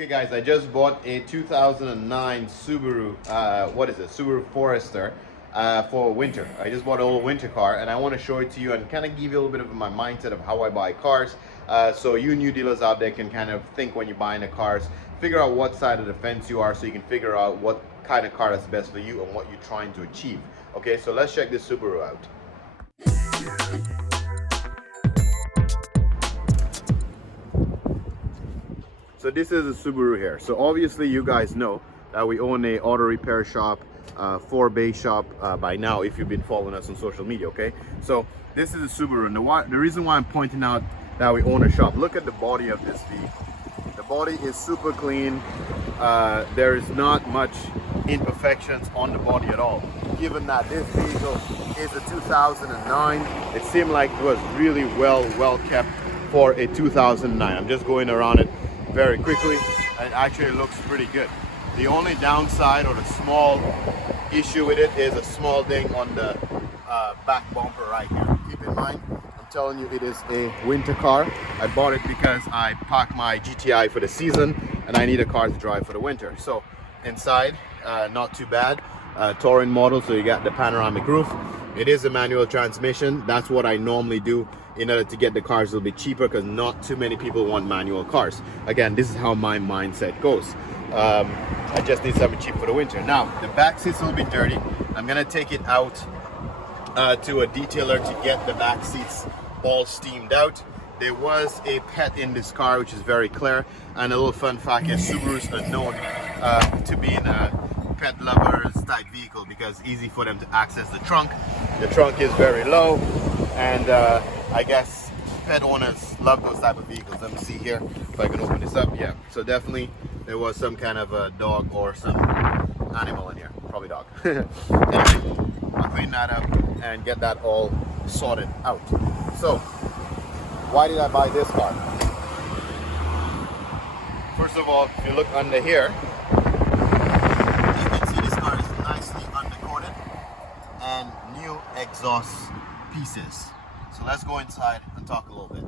Okay guys, I just bought a 2009 Subaru, Subaru Forester for winter. I just bought a little winter car and I want to show it to you and kind of give you a little bit of my mindset of how I buy cars. So you new dealers out there can kind of think when you're buying the cars, figure out what side of the fence you are so you can figure out what kind of car is best for you and what you're trying to achieve. Okay, so let's check this Subaru out. So this is a Subaru here. So obviously you guys know that we own a auto repair shop, 4-bay shop by now if you've been following us on social media, okay? So this is a Subaru, and the reason why I'm pointing out that we own a shop, look at the body of this vehicle. The body is super clean. There is not much imperfections on the body at all. Given that this vehicle is a 2009, it seemed like it was really well kept for a 2009. I'm just going around it very quickly, and it actually looks pretty good. The only downside or the small issue with it is a small ding on the back bumper right here. Keep in mind, I'm telling you, it is a winter car. I bought it because I parked my GTI for the season and I need a car to drive for the winter. So inside, not too bad. Touring model, so you got the panoramic roof. It is a manual transmission. That's what I normally do in order to get the cars a little bit cheaper, because not too many people want manual cars. Again, this is how my mindset goes. I just need something cheap for the winter. Now, the back seat's a little bit dirty. I'm gonna take it out to a detailer to get the back seats all steamed out. There was a pet in this car, which is very clear. And a little fun fact is Subarus are known to being a pet lovers type vehicle because it's easy for them to access the trunk. The trunk is very low, and I guess pet owners love those type of vehicles. Let me see here if I can open this up. Yeah, so definitely there was some kind of a dog or some animal in here, probably dog. Anyway, I'll clean that up and get that all sorted out. So why did I buy this car? First of all, if you look under here, and new exhaust pieces. So let's go inside and talk a little bit.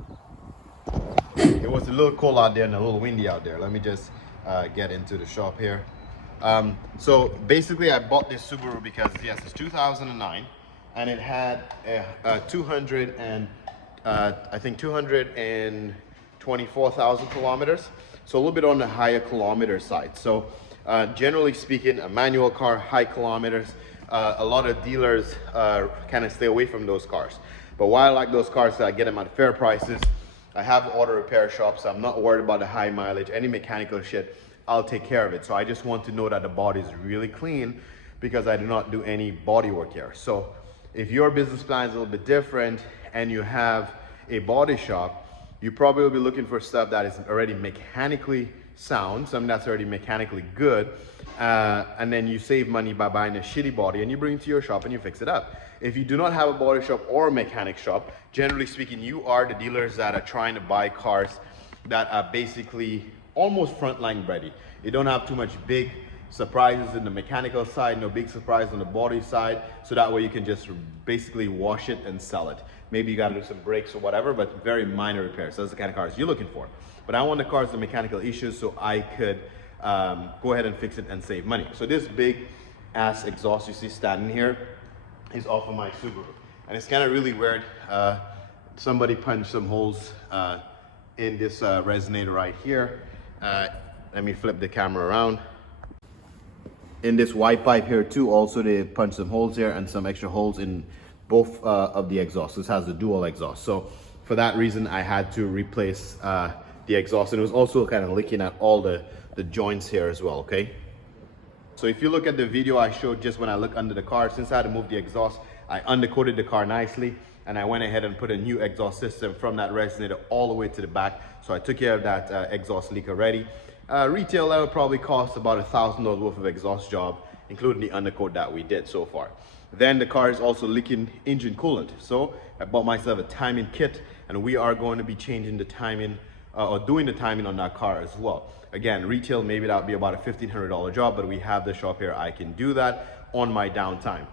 It was a little cold out there and a little windy out there. Let me just get into the shop here. So basically I bought this Subaru because yes, it's 2009 and it had a 224,000 kilometers. So a little bit on the higher kilometer side. So generally speaking, a manual car, high kilometers, a lot of dealers kind of stay away from those cars. But why I like those cars is I get them at fair prices. I have auto repair shops, so I'm not worried about the high mileage. Any mechanical shit, I'll take care of it. So I just want to know that the body is really clean because I do not do any body work here. So if your business plan is a little bit different and you have a body shop, you probably will be looking for stuff that is already mechanically sound, something that's already mechanically good, and then you save money by buying a shitty body and you bring it to your shop and you fix it up. If you do not have a body shop or a mechanic shop, generally speaking, you are the dealers that are trying to buy cars that are basically almost frontline ready. You don't have too much big surprises in the mechanical side, no big surprise on the body side, so that way you can just basically wash it and sell it. Maybe you gotta do some brakes or whatever, but very minor repairs. That's the kind of cars you're looking for. But I want the cars with mechanical issues so I could go ahead and fix it and save money. So this big ass exhaust you see standing here is off of my Subaru. And it's kind of really weird. Somebody punched some holes in this resonator right here. Let me flip the camera around. In this white pipe here too, also they punched some holes here and some extra holes in both of the exhausts. This has the dual exhaust. So for that reason, I had to replace the exhaust, and it was also kind of leaking at all the joints here as well, okay? So if you look at the video I showed just when I looked under the car, since I had to move the exhaust, I undercoated the car nicely, and I went ahead and put a new exhaust system from that resonator all the way to the back. So I took care of that exhaust leak already. Retail that would probably cost about $1,000 worth of exhaust job, including the undercoat that we did so far. Then the car is also leaking engine coolant. So I bought myself a timing kit, and we are going to be changing the timing or doing the timing on that car as well. Again, retail, maybe that would be about a $1,500 job, but we have the shop here. I can do that on my downtime.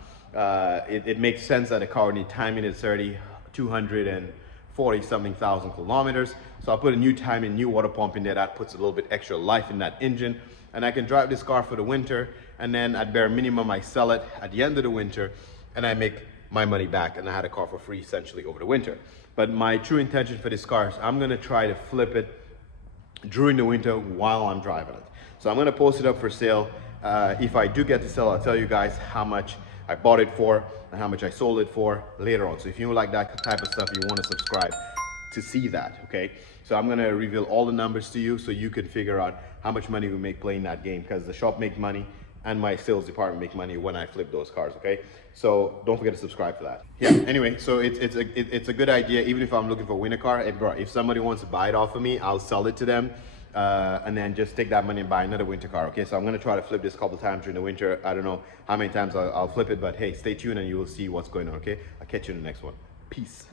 It makes sense that a car would need timing. It's already $240 40 something thousand kilometers. So I'll put a new timing, new water pump in there. That puts a little bit extra life in that engine. And I can drive this car for the winter. And then at bare minimum, I sell it at the end of the winter and I make my money back. And I had a car for free essentially over the winter. But my true intention for this car is I'm gonna try to flip it during the winter while I'm driving it. So I'm gonna post it up for sale. If I do get to sell, I'll tell you guys how much I bought it for and how much I sold it for later on. So if you like that type of stuff, you wanna subscribe to see that, okay? So I'm gonna reveal all the numbers to you so you can figure out how much money we make playing that game, because the shop make money and my sales department make money when I flip those cars, okay? So don't forget to subscribe for that. Yeah, anyway, so it's a good idea. Even if I'm looking for a winter car, if somebody wants to buy it off of me, I'll sell it to them and then just take that money and buy another winter car, okay? So I'm gonna try to flip this a couple times during the winter. I don't know how many times I'll flip it, but hey, stay tuned and you will see what's going on, okay? I'll catch you in the next one. Peace.